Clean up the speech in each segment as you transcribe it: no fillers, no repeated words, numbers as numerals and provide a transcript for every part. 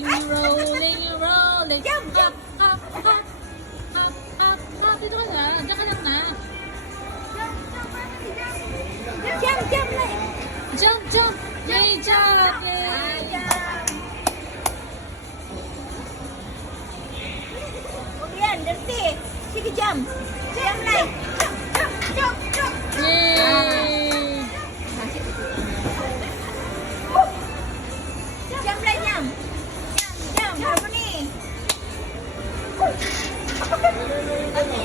rolling, rolling, rolling. Jump, jump. Hop, hop, hop, hop, hop. Dito ka na. Diyan ka lang na. Jump, jump na. Jump, jump. Yay, jump. Yay. Huwag yan, dirty. Sige, jump. Jump na. Jump, jump, jump, jump. Yay. Jump lang, jump. Jump, harmony.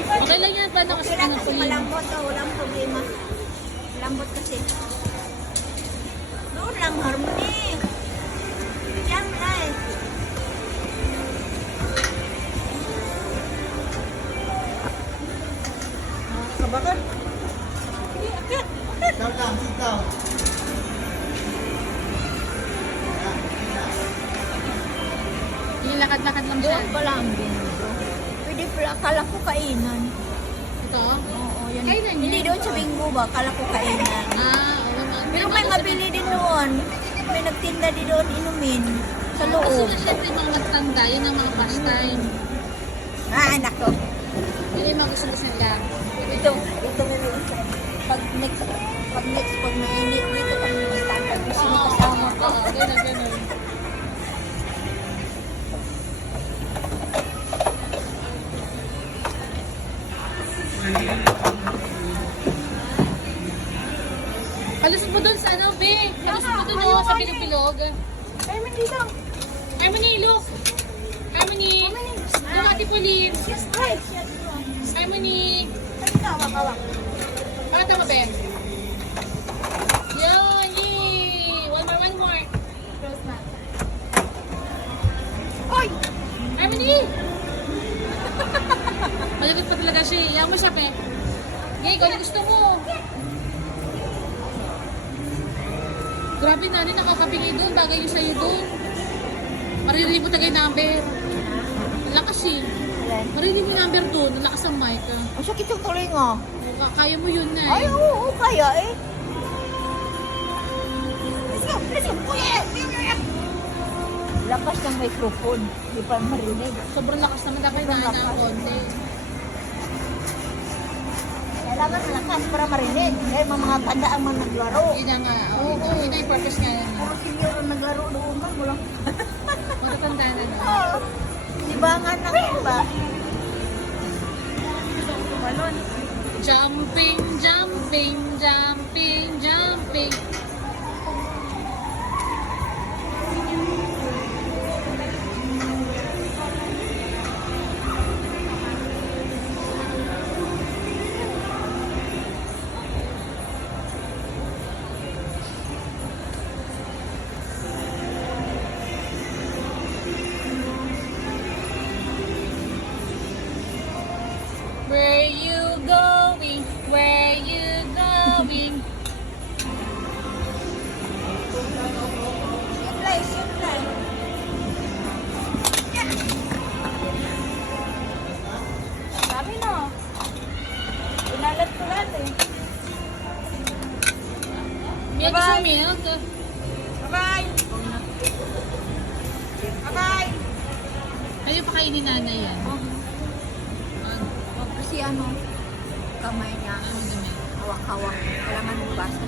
Okay lang yan. Paano kasi Okay lang ano kasi ko yun? malambot to, walang problema. Malambot kasi. Doon lang, harmony. Jump lang. Kabakan. Sige, akit. Akit. Sit down, sit down. Yung lakad-lakad lang siya. Doon pala ang bingo. Pwede pala, kala ko kainan. Ito? Oo, yun. Kainan yan? Hindi doon sa bingo ba, kala ko kainan. Oo nga. Pero may mabili din doon. May nagtinda din doon inumin. Sa Kasi loob. na syempre yung mga magtanda, yun ang mga pastime. Ah, anak ko. Yun yung mga gusto nila. Ito meron sa pag next pag mainit dito kami magtatag kasi may kasama ko. Oo, ganun, ganun. Kalusot mo dun sa ano, be? Kalusot mo dun sa bilog-bilog. Ay, man dito. Harmony, look! Harmony! Look, Ate Pauline! Yes, right. Harmony! Halika, wakawak. Pakata mo, be? Yun! Yay! One more, one more! Close na. Oy! Harmony! Malagot pa talaga siya. Iyaw mo siya, pe. Yay, kung ano gusto mo. Grabe na rin, nakakapingay doon. Bagay yung sa'yo doon. Maririnig mo tagay number. Ang lakas eh. Ayan. Maririnig mo yung number doon. Ang lakas ng mic. Ah. Ang sakit yung tuloy nga. Kaya mo yun na Ay, eh. oo, kaya eh. Let's go, let's go. Oh, yeah. Lakas ng microphone. Hindi pa marinig. Sobrang lakas naman. Dapat Sobrang na lakas. konti. Kailangan malakas para marinig. Dahil mga tanda ang mga naglaro. Yun na nga. Oo, yun na yung purpose nga yan. Puro senior ang naglaro doon man. Walang... Matatanda na no. Oo. Libangan lang iba. Balon. Jumping, jumping, jumping, jumping. Where you going? Where you going? Supply, supply. Dami no. Inalat ko lahat eh. Milk Bye-bye. sa milk. Bye-bye. Bye-bye. Ayaw pa kainin nanay yan. Ano? Kasi ano, kamay niya, Ano dumi? hawak-hawak. Kailangan mo basa.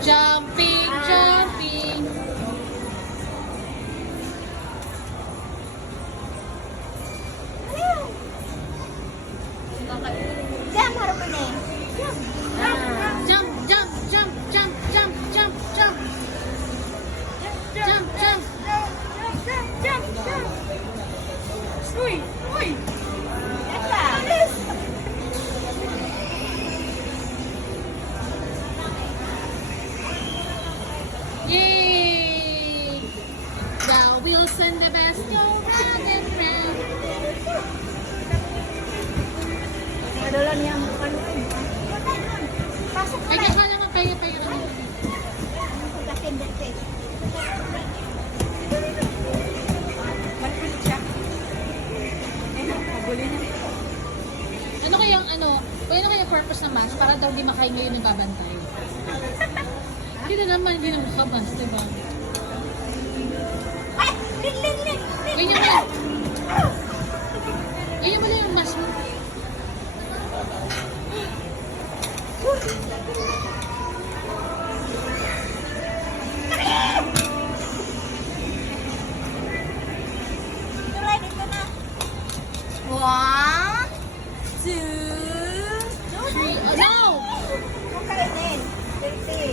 Jumping, jumping. Jam, harmony. Jam. Jump, jump, jump, jump, jump, jump, jump. Jump, jump. Uy, uy. Alis. Yay! The wheels and the best go round and round. Madala niya ang ano eh. Pasok Ay, na. kaya naman paya-paya ka na. Pagkakin dati. Malpilit siya. tapos na mask para daw di makain ngayon yung babantay. Hindi na naman, hindi na makamas, diba? Ay! Lin! Ganyan mo lang. Ganyan mo lang yung mask mo. Tuloy, dito na. 1, 2, No! Huwag kainin. 30.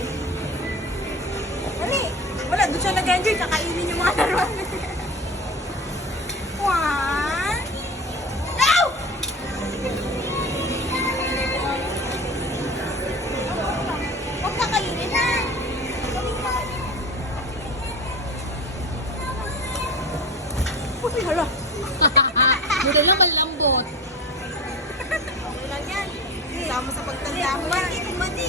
Dali. Wala, doon siya nag-enjoy. Kakainin yung mga laruan. 1. No! Huwag kakainin na. Uy, hala. Mura lang malambot. Okay lang yan. Sama sa pagtanda mo yan. Mati.